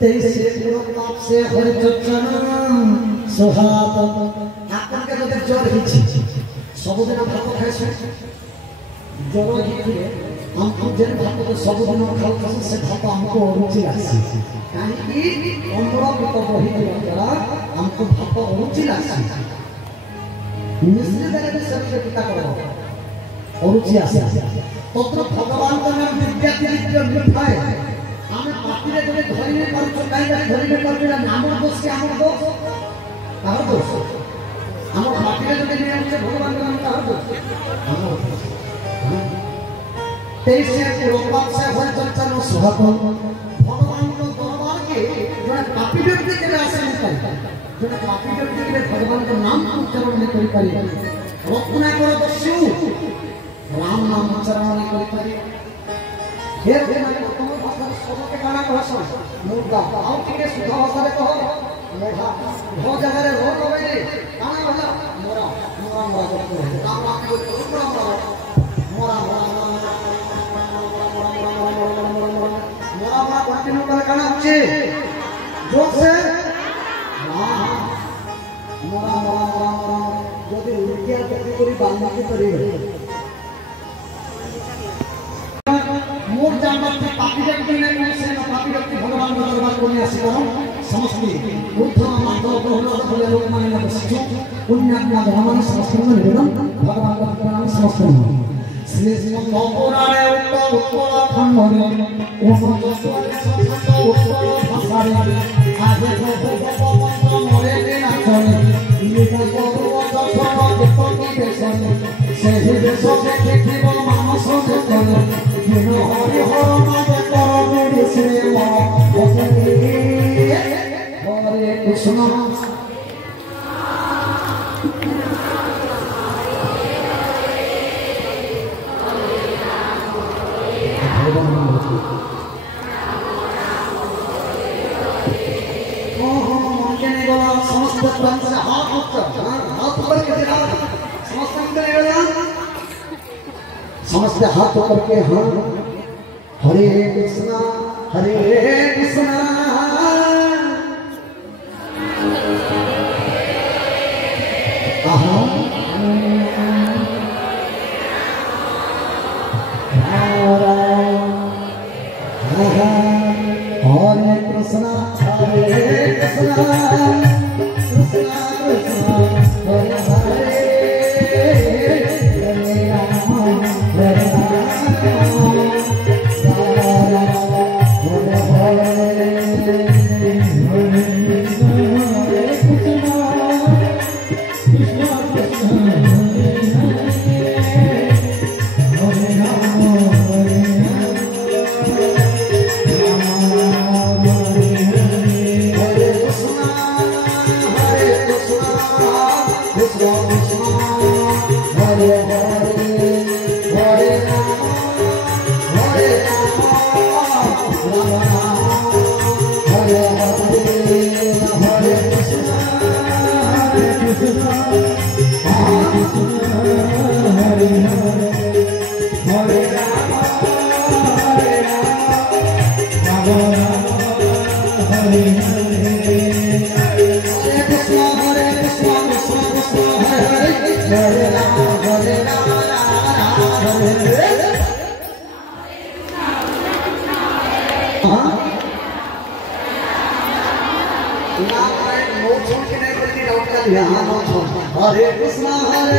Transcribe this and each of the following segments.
तेईसे पाप से हरि चर्चन सुहात आपन के जते जोर हिछि सब दिन भात खाइछ जोर हिथिले हमको जेन भात तो सब दिन खाउ से भात हमको रुचि लासी काहे कि अमृत तो बहि द्वारा हमको भात रुचि लासी मिश्र देले शरीर पिता करो रुचि आसे तत्र भगवान का नाम विद्या दिव्य मिठाई आमे पापी रे जने धरि ने परचो काई धरि ने परबेला नाम दोष के हमर दोष तार दोष हमर पापी रे जने नियम से भगवान का नाम तार दोष तेईसे पूर्वपाप से हर चर्चा न सुहात भगवान को दरबार के जने पापी व्यक्ति के आसे नहीं पाई जने पापी व्यक्ति के भगवान का नाम उच्चारण नहीं करि पारी रत्ना कर दस्यु राम नाम उच्चारण नहीं करि पारी हे देना तुम सबके गाना कहस मुर्दा आउ के सुध भाषा रे कह मोढ़ा भो जगह रे रोड होवे गाना भला मोरा मोरा मोरा करतो राम राम बोल मोरा मोरा मोरा मोरा कंटिन्यू कर गाना होचे जोर से हां मोरा मोरा मोरा যদি উল্টিয়া দেখি করি বাল্মিকি করিবে मोर जानते पापी व्यक्ति ने से पापी व्यक्ति भगवान का दरबार को नहीं आसी करो समझती बुद्ध माधव दोहरा बोले लोग माने ना बसियो पुण्यात्मा भगवान समस्त में निवेदन भगवान का प्रणाम समस्त में श्री श्री भगवाने उत्तर खंडरे ओम जसो उत्तर भाषारे आगे भगवान मोरे बिना चले ये तो जसो की बेसने से ही देशो के देखिबो मानस देखले you know hori horo mate karone srema osani hare krishna समस्त पंच हाथ ऊपर के दिला समस्त निवेदन समस्त हाथ करके हाँ हरे कृष्णा हरे कृष्णा हरे कृष्णा हरे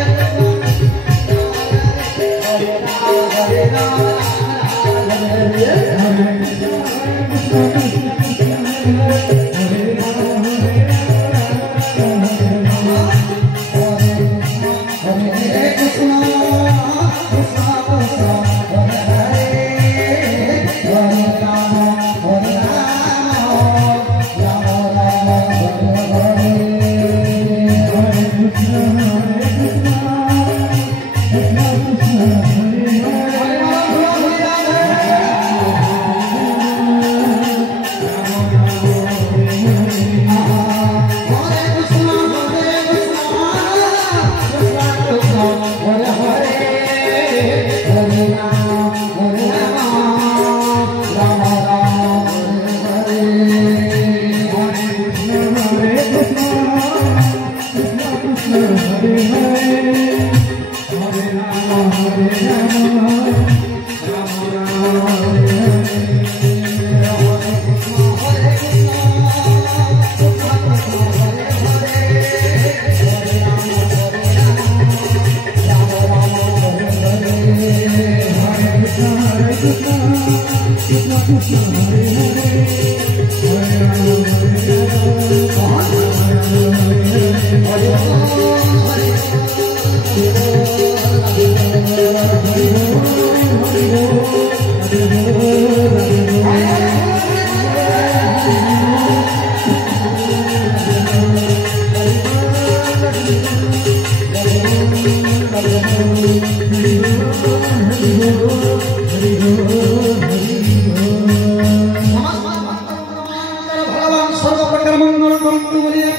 बोलिए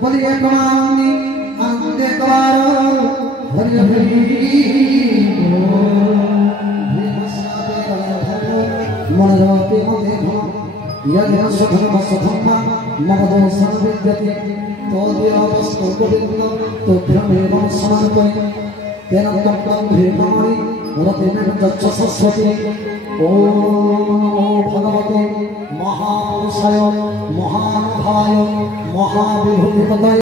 बोलिए कमानी आनंदे कवारो हरि मनोरते मते यज्ञ सुधर्म सुधर्म नवदो संविद्यते तोद्यावस्तो गोविंद तोभ्यमेवं समर्पये तेन तप्तं भेदानि रतेन तच्च सरस्वती ओम नमो भगवते महापुरुषाय महानुभावाय महाविभूतिपतये।